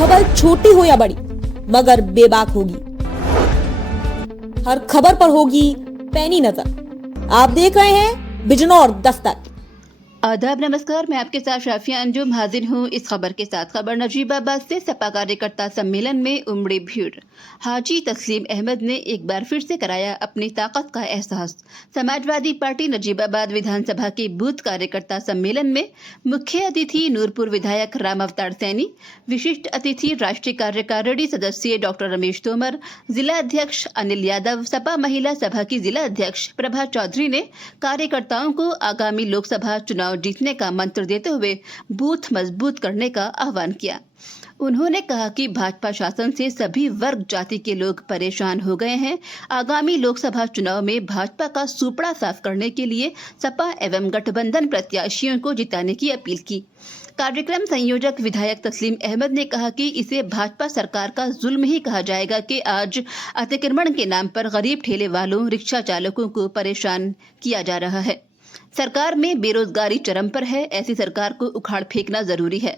खबर छोटी हो या बड़ी मगर बेबाक होगी। हर खबर पर होगी पैनी नजर। आप देख रहे हैं बिजनौर दस्तक। आदाब, नमस्कार। मैं आपके साथ शाफिया अंजुम हाजिर हूँ इस खबर के साथ। खबर नजीबाबाद से सपा कार्यकर्ता सम्मेलन में उमड़ी भीड़। हाजी तस्लीम अहमद ने एक बार फिर से कराया अपनी ताकत का एहसास। समाजवादी पार्टी नजीबाबाद विधानसभा के बूथ कार्यकर्ता सम्मेलन में मुख्य अतिथि नूरपुर विधायक राम अवतार सैनी, विशिष्ट अतिथि राष्ट्रीय कार्यकारिणी सदस्य डॉक्टर रमेश तोमर, जिला अध्यक्ष अनिल यादव, सपा महिला सभा की जिला अध्यक्ष प्रभा चौधरी ने कार्यकर्ताओं को आगामी लोकसभा चुनाव जीतने का मंत्र देते हुए बूथ मजबूत करने का आह्वान किया। उन्होंने कहा कि भाजपा शासन से सभी वर्ग जाति के लोग परेशान हो गए हैं। आगामी लोकसभा चुनाव में भाजपा का सुपड़ा साफ करने के लिए सपा एवं गठबंधन प्रत्याशियों को जिताने की अपील की। कार्यक्रम संयोजक विधायक तस्लीम अहमद ने कहा कि इसे भाजपा सरकार का जुल्म ही कहा जाएगा कि आज अतिक्रमण के नाम पर गरीब ठेले वालों, रिक्शा चालकों को परेशान किया जा रहा है। सरकार में बेरोजगारी चरम पर है, ऐसी सरकार को उखाड़ फेंकना जरूरी है।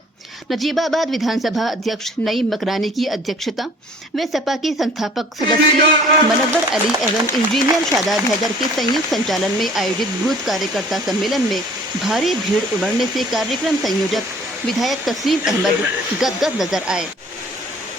नजीबाबाद विधानसभा अध्यक्ष नईम मकरानी की अध्यक्षता व सपा के संस्थापक सदस्य मनव्वर अली एवं इंजीनियर शादाब हैदर के संयुक्त संचालन में आयोजित बूथ कार्यकर्ता सम्मेलन में भारी भीड़ उमड़ने से कार्यक्रम संयोजक विधायक तस्लीम अहमद गदगद नजर आए।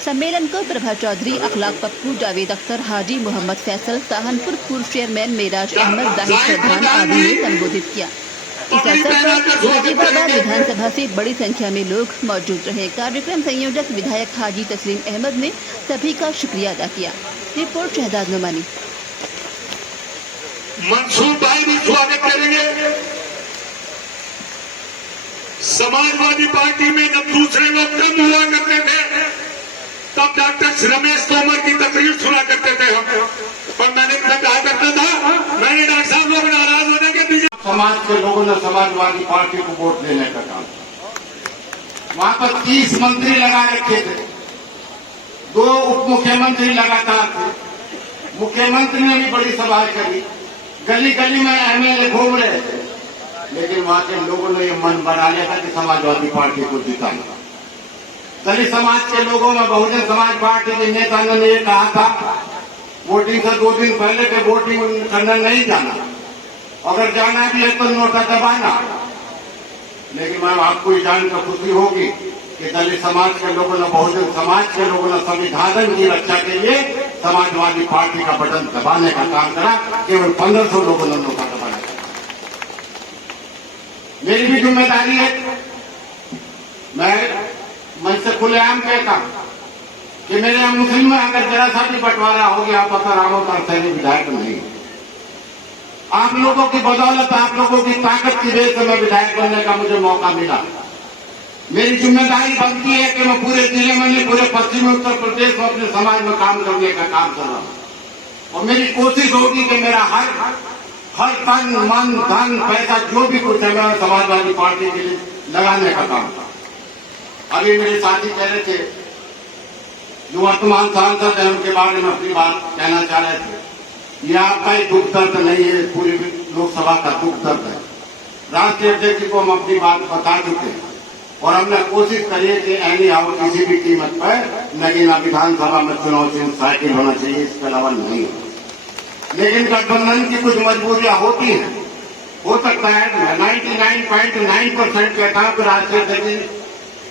सम्मेलन को प्रभा चौधरी, अखलाक पप्पू, जावेद अख्तर, हाजी मोहम्मद फैसल, सहानपुर पूर्व चेयरमैन मेराज अहमद, जाहिद प्रधान आदि ने संबोधित किया। इस अवसर पर नजीबाबाद विधानसभा से बड़ी संख्या में लोग मौजूद रहे। कार्यक्रम संयोजक विधायक हाजी तस्लीम अहमद ने सभी का शुक्रिया अदा किया। रिपोर्ट शहजाद नुमानी। मंसूर भाई भी स्वागत करेंगे। समाजवादी पार्टी में जब दूसरे लोग कम हुआ करते थे तब डॉक्टर रमेश तोमर की तकरीर सुना करते थे हम, और मैंने कहा करता था मैंने डॉक्टर साहब लोग नाराज होने के पीछे समाज के लोगों ने समाजवादी पार्टी को वोट देने का काम। वहां पर 30 मंत्री लगा रखे थे, 2 उप मुख्यमंत्री लगातार थे, मुख्यमंत्री ने भी बड़ी सभा करी, गली गली में एमएलए घूम रहे थे, लेकिन वहां के लोगों ने ये मन बना लिया था कि समाजवादी पार्टी को जिताएंगे। दलित समाज के लोगों में बहुजन समाज पार्टी के नेता ने ये कहा था वोटिंग से 2 दिन पहले के वोटिंग करने नहीं जाना, अगर जाना भी है तो नोटा दबाना। लेकिन मैम आपको ये जानकर खुशी होगी कि दलित समाज के लोगों ने, बहुजन समाज के लोगों ने संविधान की रक्षा के लिए समाजवादी पार्टी का बटन दबाने का काम करा। केवल 1500 लोगों ने नोटा दबाना। मेरी भी जिम्मेदारी है, मैं से खुलेआम कहता कि मेरे यहाँ मुस्लिम में अगर जरा सा भी बंटवारा हो गया तो राम अवतार सैनी विधायक नहीं। आप लोगों की बदौलत, आप लोगों की ताकत की वजह से मैं विधायक बनने का मुझे मौका मिला। मेरी जिम्मेदारी बनती है कि मैं पूरे जिले में नहीं, पूरे पश्चिमी उत्तर प्रदेश में अपने समाज में काम करने का काम कर रहा हूँ। और मेरी कोशिश होगी कि मेरा हर तन, मन, धन, पैसा जो भी कुछ है मैं समाजवादी पार्टी के लिए लगाने का काम करूँ। अभी मेरे साथी कह रहे थे, जो वर्तमान सांसद है उनके बारे में अपनी बात कहना चाह रहे थे। यह आपका ही दुख दर्द नहीं है, पूरी लोकसभा का दुख दर्द है। राष्ट्रीय अध्यक्ष को हम अपनी बात बता चुके हैं और हमने कोशिश करी है कि एनी हाउ किसी भी कीमत पर नगीना विधानसभा में चुनाव चिन्ह साइकिल होना चाहिए, इसके अलावा नहीं हो। लेकिन गठबंधन की कुछ मजबूरियां होती हैं, हो सकता है 99.9% कहता हूं कि राष्ट्रीय अध्यक्ष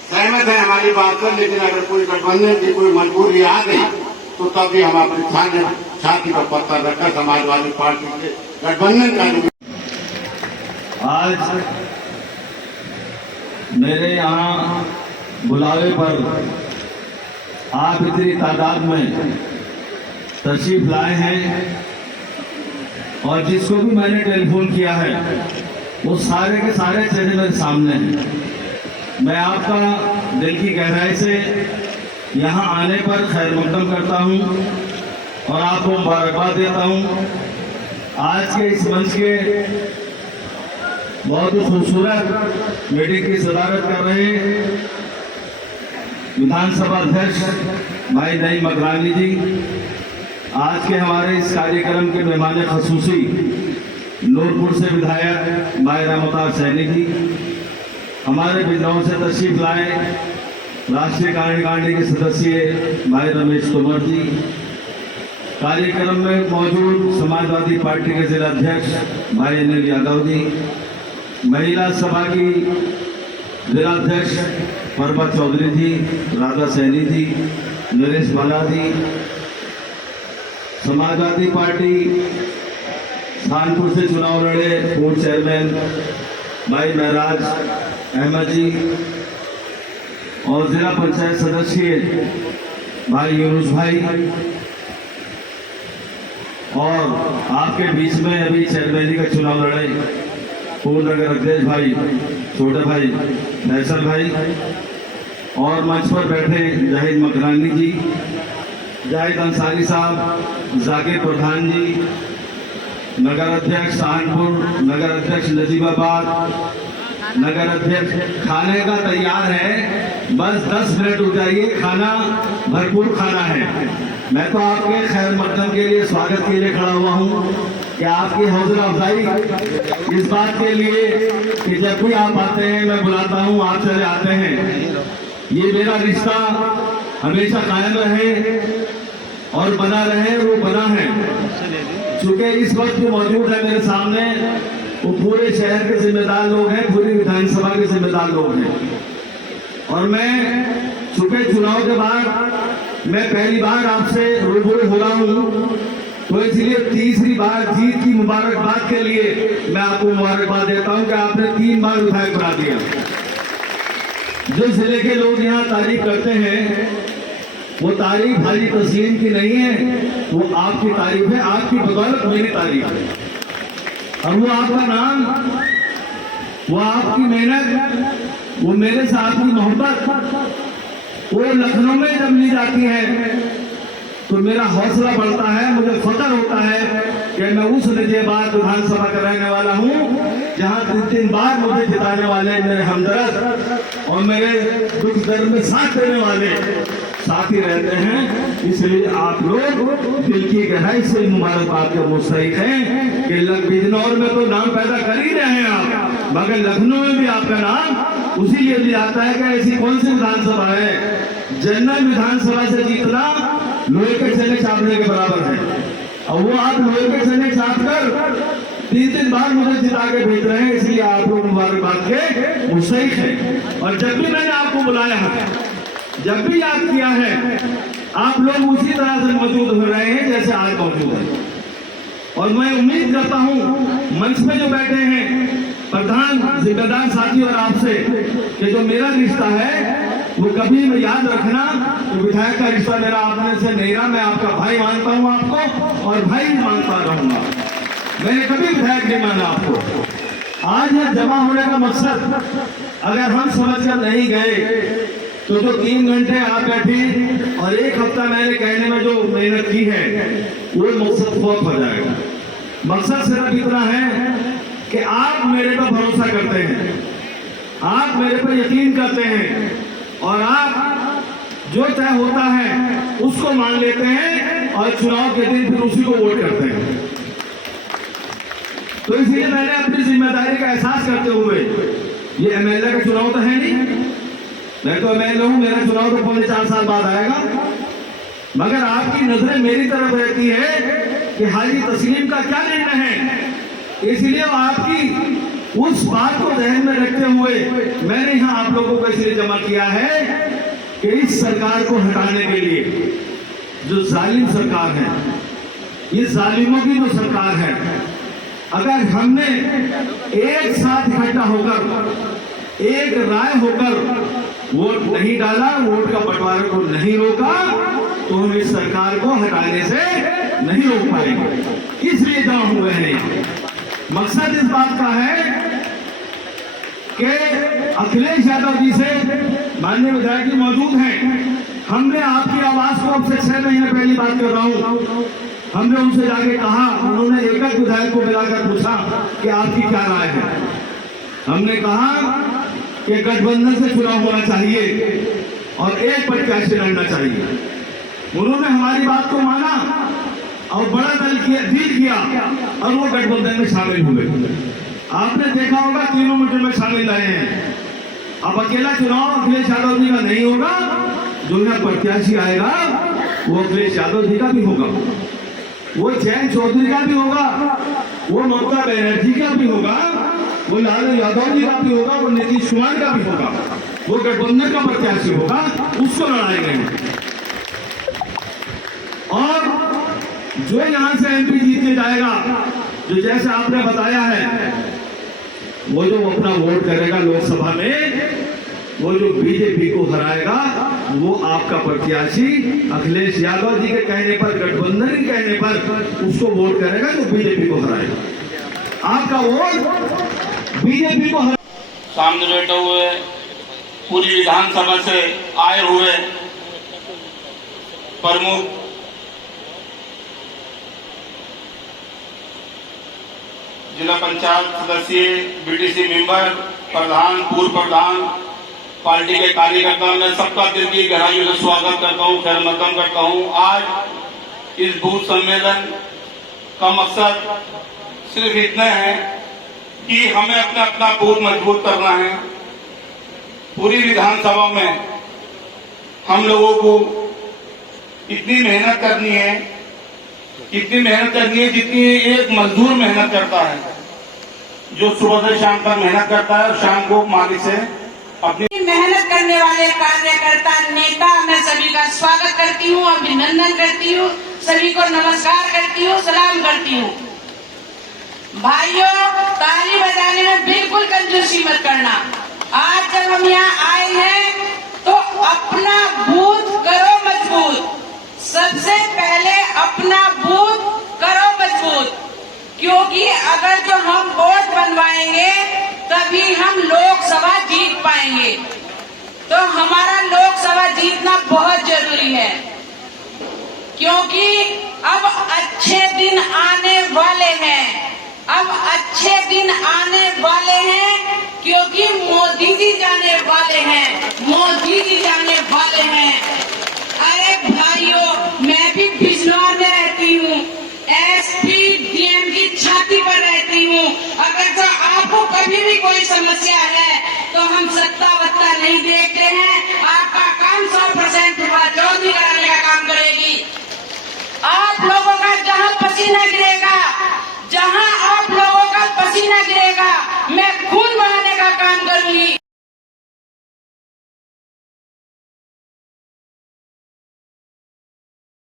सहमत है हमारी बात पर, लेकिन अगर कोई गठबंधन की कोई मजबूरी आ गई तो तब भी हम अपनी छाती पर पत्थर रखकर समाजवादी पार्टी के गठबंधन का। आज मेरे यहाँ बुलावे पर आप इतनी तादाद में तशरीफ लाए हैं और जिसको भी मैंने टेलीफोन किया है वो सारे के सारे चेहरे मेरे सामने हैं। मैं आपका दिल की गहराई से यहाँ आने पर खैर मकदम करता हूँ और आपको मुबारकबाद देता हूँ। आज के इस मंच के बहुत ही खूबसूरत मीटिंग की सदारत कर रहे विधानसभा अध्यक्ष भाई नईम मकरानी जी, आज के हमारे इस कार्यक्रम के मेहमान खसूसी नूरपुर से विधायक भाई राम अवतार सैनी जी, हमारे बिजनौर से तशरीफ लाए राष्ट्रीय कार्यकारिणी के सदस्य भाई रमेश तोमर जी, कार्यक्रम में मौजूद समाजवादी पार्टी के जिला अध्यक्ष भाई अनिल यादव जी, महिला सभा की जिला अध्यक्ष परबा चौधरी जी, राधा सैनी जी, नरेश बाला जी, समाजवादी पार्टी कानपुर से चुनाव लड़े पूर्व चेयरमैन भाई महराज अहमद जी और जिला पंचायत सदस्य भाई यूनुस भाई, और आपके बीच में अभी चेयरमैन का चुनाव लड़े पूर्व नगर अध्यक्ष भाई छोटे भाई फैसल भाई, और मंच पर बैठे जाहिद मकरानी जी, जाहिद अंसारी साहब, जाकिर प्रधान जी, नगर अध्यक्ष सहारनपुर, नगर अध्यक्ष नजीबाबाद, नगर अध्यक्ष। खाने का तैयार है, बस 10 मिनट रुक जाइए, खाना भरपूर खाना है। मैं तो आपके खैर मकदम के लिए स्वागत के लिए खड़ा हुआ हूँ कि आपकी हौसला अफजाई इस बात के लिए कि जब भी आप आते हैं मैं बुलाता हूँ, आप चले आते हैं। ये मेरा रिश्ता हमेशा कायम रहे और बना रहे, वो बना है। चूंकि इस वक्त जो मौजूद है मेरे सामने वो पूरे शहर के जिम्मेदार लोग हैं, पूरी विधानसभा के जिम्मेदार लोग हैं, और मैं चूंकि चुनाव के बाद मैं पहली बार आपसे रूबरू हो रहा हूँ, तो इसलिए तीसरी बार जीत की मुबारकबाद के लिए मैं आपको मुबारकबाद देता हूँ कि आपने 3 बार विधायक बना दिया। जो जिले के लोग यहाँ तारीफ करते हैं वो तारीफ हाजी तस्लीम की नहीं है, वो आपकी तारीफ है, आपकी बदौलत मेरी तारीफ है। और वो आपका नाम, वो आपकी मेहनत, वो मेरे से आपकी मोहब्बत, वो लखनऊ में जब ली जाती है तो मेरा हौसला बढ़ता है, मुझे फख्र होता है कि मैं उस नजीबाबाद विधानसभा का रहने वाला हूँ जहाँ 3 बार मुझे जिताने वाले मेरे हमदर्द और मेरे दुख दर्द में साथ देने वाले साथी रहते हैं। इसलिए आप लोग दिल की गहराई से मुबारकबाद के मुस्तहिक हैं कि बिजनौर में तो नाम पैदा कर ही रहे हैं आप, मगर लखनऊ में भी आपका नाम उसी लिए भी आता है कि ऐसी कौन सी विधानसभा है, जनरल विधानसभा से जीतना लोहे के चने छापने के बराबर है, और वो आप लोहे के चने छाप कर 3 बार मुझे जिता के भेज रहे हैं। इसलिए आप लोग मुबारकबाद के मुस्तहिक हैं। और जब भी मैंने आपको बुलाया है, जब भी याद किया है, आप लोग उसी तरह से मौजूद हो रहे हैं जैसे आज मौजूद है। और मैं उम्मीद करता हूं मंच में जो बैठे हैं प्रधान जिम्मेदार साथी और आपसे कि जो मेरा रिश्ता है वो कभी मैं याद रखना, तो विधायक का रिश्ता मेरा आपने से नहीं रहा, मैं आपका भाई मानता हूं आपको और भाई मानता रहूंगा। मैंने कभी विधायक नहीं माना आपको। आज यह जमा होने का मकसद अगर हम समझ कर नहीं गए तो जो 3 घंटे आप बैठी और 1 हफ्ता मैंने कहने में जो मेहनत की है वो मकसद फौत हो जाएगा। मकसद सिर्फ इतना है कि आप मेरे पर भरोसा करते हैं, आप मेरे पर यकीन करते हैं और आप जो तय होता है उसको मान लेते हैं और चुनाव के दिन फिर उसी को वोट करते हैं। तो इसलिए मैंने अपनी जिम्मेदारी का एहसास करते हुए, ये एमएलए का चुनाव तो है नहीं, मैं तो एमएलए हूं, मेरा चुनाव तो 4 साल बाद आएगा, मगर आपकी नजरें मेरी तरफ रहती है कि हाजी तस्लीम का क्या निर्णय है। इसलिए आपकी उस बात को ध्यान में रखते हुए मैंने यहाँ आप लोगों को इसलिए जमा किया है कि इस सरकार को हटाने के लिए, जो जालिम सरकार है, ये जालिमों की जो सरकार है, अगर हमने एक साथ इकट्ठा होकर, एक राय होकर वोट नहीं डाला, वोट का बंटवारे को नहीं रोका, तो हम इस सरकार को हटाने से नहीं रोक पाएंगे। इसलिए जमा हुए हैं। मकसद इस बात का है कि अखिलेश यादव जी से माननीय विधायक जी मौजूद हैं, हमने आपकी आवाज को अब से 6 महीने पहली बात कर रहा हूं, हमने उनसे जाके कहा, उन्होंने एक विधायक को मिलाकर पूछा कि आपकी क्या राय है। हमने कहा कि गठबंधन से चुनाव होना चाहिए और एक प्रत्याशी लड़ना चाहिए। उन्होंने हमारी बात को माना और बड़ा दल किया और वो गठबंधन में शामिल हुए। आपने देखा होगा तीनों मीटिंग में शामिल रहे हैं। अब अकेला चुनाव अखिलेश यादव जी का नहीं होगा, जो यहाँ प्रत्याशी आएगा वो अखिलेश यादव जी का भी होगा, वो जयंत चौधरी का भी होगा, वो ममता बनर्जी का भी होगा, वो लालू यादव जी का भी होगा, वो नीतीश कुमार का भी होगा, वो गठबंधन का प्रत्याशी होगा, उसको लड़ाएंगे। और जो यहां से एमपी जीत के जाएगा, जो जैसे आपने बताया है, वो जो अपना वोट करेगा लोकसभा में, वो जो बीजेपी को हराएगा, वो आपका प्रत्याशी अखिलेश यादव जी के कहने पर, गठबंधन के कहने पर उसको वोट करेगा, जो बीजेपी को हराएगा। आपका वोट बीजेपी को सामने बैठे हुए पूरी विधानसभा से आए हुए प्रमुख जिला पंचायत सदस्य, बीडीसी मेंबर, प्रधान, पूर्व प्रधान, पार्टी के कार्यकर्ता, मैं सबका दिल की गहराइयों से स्वागत करता हूं, खैर मकदम करता हूं। आज इस बूथ सम्मेलन का मकसद सिर्फ इतना है कि हमें अपना बूथ मजबूत करना है। पूरी विधानसभा में हम लोगों को इतनी मेहनत करनी है, जितनी एक मजदूर मेहनत करता है, जो सुबह से शाम तक मेहनत करता है और शाम को मालिक से अपनी मेहनत करने वाले कार्यकर्ता, नेता, मैं सभी का स्वागत करती हूँ, अभिनंदन करती हूँ, सभी को नमस्कार करती हूँ, सलाम करती हूँ। भाइयों, ताली बजाने में बिल्कुल कंजूसी मत करना। आज जब हम यहाँ आए हैं तो अपना बूथ करो मजबूत। सबसे पहले अपना बूथ करो मजबूत, क्योंकि अगर जो हम वोट बनवाएंगे तभी हम लोकसभा जीत पाएंगे। तो हमारा लोकसभा जीतना बहुत जरूरी है, क्योंकि अब अच्छे दिन आने वाले हैं। अब अच्छे दिन आने वाले हैं, क्योंकि मोदी जी जाने वाले हैं, मोदी जी जाने वाले हैं। अरे भाइयों, मैं भी बिजनौर में रहती हूँ, एसपी डीएम की छाती पर रहती हूँ। अगर जो आपको कभी भी कोई समस्या है तो हम सत्ता वत्ता नहीं देखते हैं, आपका काम 100% चौधरी कराने का काम करेगी। आप लोग